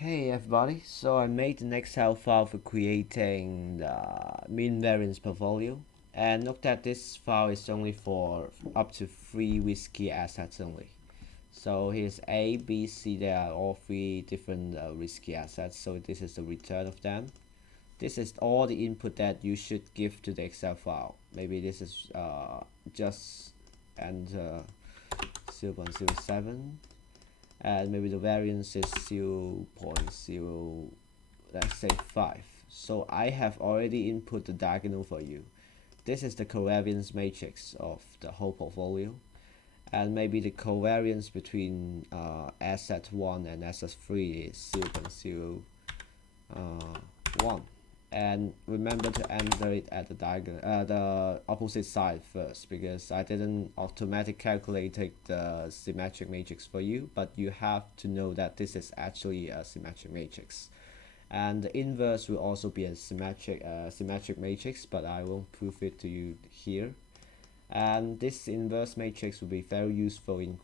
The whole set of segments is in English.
Hey everybody, so I made an Excel file for creating the mean variance portfolio, and note that this file is only for up to 3 risky assets only. So here's A, B, C, they are all 3 different risky assets, so this is the return of them. This is all the input that you should give to the Excel file. Maybe this is just enter 0.07, and maybe the variance is 0.0, let's say 5. So I have already input the diagonal for you. This is the covariance matrix of the whole portfolio, and maybe the covariance between asset 1 and asset 3 is 0.01. And remember to enter it at the diagonal, the opposite side first, because I didn't automatically calculate the symmetric matrix for you, but you have to know that this is actually a symmetric matrix. And the inverse will also be a symmetric matrix, but I won't prove it to you here. And this inverse matrix will be very useful in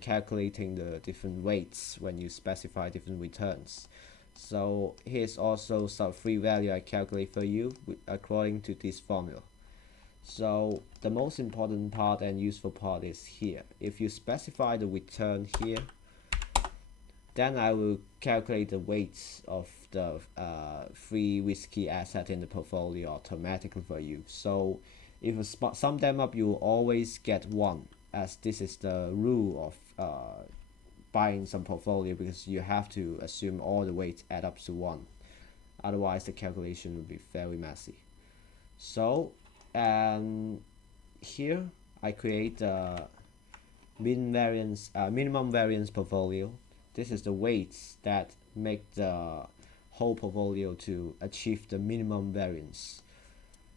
calculating the different weights when you specify different returns. So here's also some free value I calculate for you according to this formula. So the most important part and useful part is here. If you specify the return here, then I will calculate the weights of the 3 risky assets in the portfolio automatically for you. So if you sum them up, you will always get 1, as this is the rule of buying some portfolio, because you have to assume all the weights add up to 1. Otherwise, the calculation will be very messy. So, here I create the minimum variance portfolio. This is the weights that make the whole portfolio to achieve the minimum variance.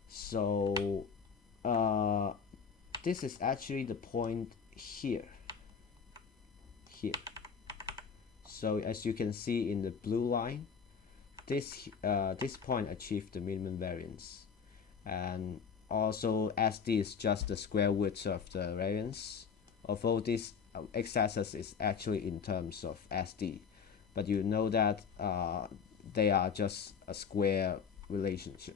So, this is actually the point here. So as you can see in the blue line, this point achieved the minimum variance, and also SD is just the square root of the variance, although this x-axis is actually in terms of SD, but you know that they are just a square relationship.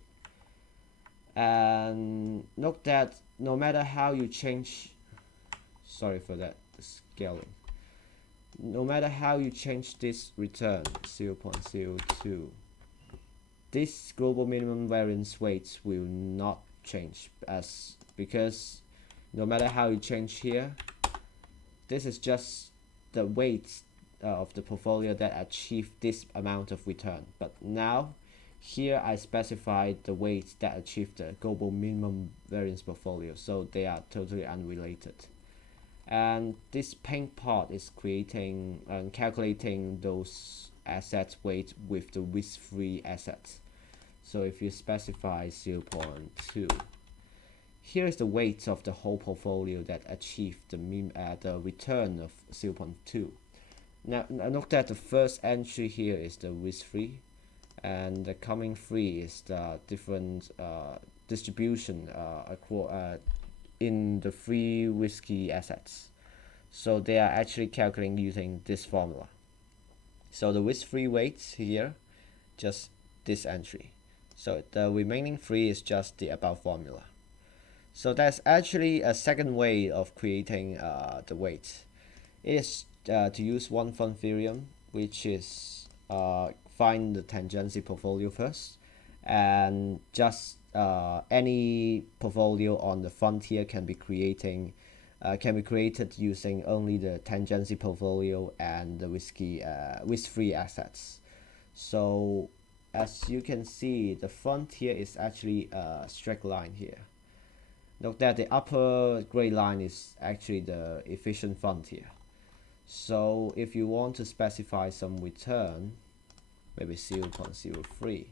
And note that no matter how you change, sorry for that, the scaling, no matter how you change this return 0.02, this global minimum variance weights will not change, because no matter how you change here, this is just the weights of the portfolio that achieve this amount of return. But now here I specified the weights that achieve the global minimum variance portfolio, so they are totally unrelated. And this pink part is creating and calculating those assets weight with the risk-free assets. So if you specify 0.2, here is the weight of the whole portfolio that achieved the return of 0.2. Now note that the first entry here is the risk-free, and the coming 3 is the different distribution in the 3 risky assets. So they are actually calculating using this formula. So the risk-free weights here, just this entry. So the remaining 3 is just the above formula. So that's actually a second way of creating the weights. It is to use one-fund theorem, which is find the tangency portfolio first, and just any portfolio on the frontier can be created using only the tangency portfolio and the risk-free assets. So as you can see, the frontier is actually a straight line here. Note that the upper gray line is actually the efficient frontier. So if you want to specify some return, maybe 0.03,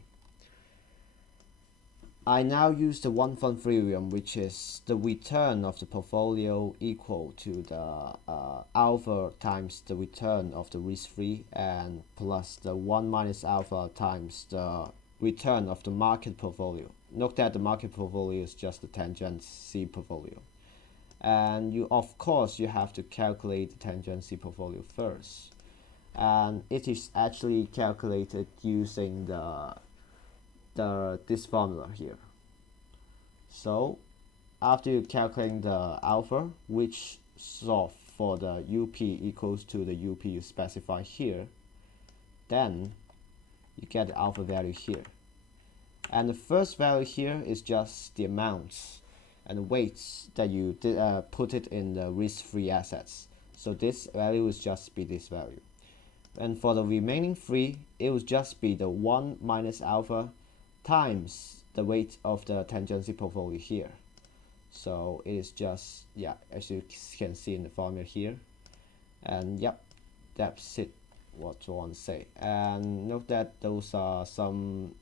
I now use the one-fund theorem, which is the return of the portfolio equal to the alpha times the return of the risk-free, and plus the 1 minus alpha times the return of the market portfolio. Note that the market portfolio is just the tangency portfolio. And of course you have to calculate the tangency portfolio first. and it is actually calculated using this formula here. So after you calculating the alpha, which solve for the up equals to the up you specify here, then you get the alpha value here. And the first value here is just the amounts and the weights that you put it in the risk-free assets. So this value will just be this value. And for the remaining 3, it will just be the 1 minus alpha times the weight of the tangency portfolio here. So it is just, yeah, as you can see in the formula here. And yep, that's it, what I want to say. And note that those are some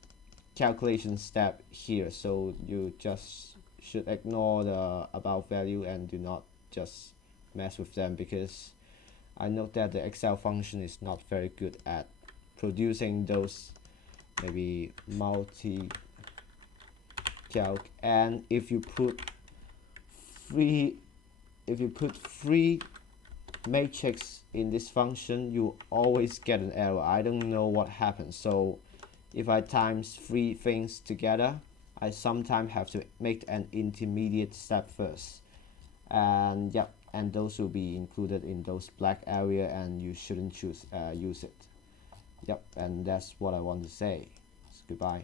calculation step here, so you just should ignore the about value and do not just mess with them, because I know that the Excel function is not very good at producing those maybe multi calc. And if you put three matrix in this function, you always get an error. I don't know what happens. So if I times 3 things together, I sometimes have to make an intermediate step first, and yep, and those will be included in those black area, and you shouldn't use it. Yep, and that's what I want to say. Goodbye.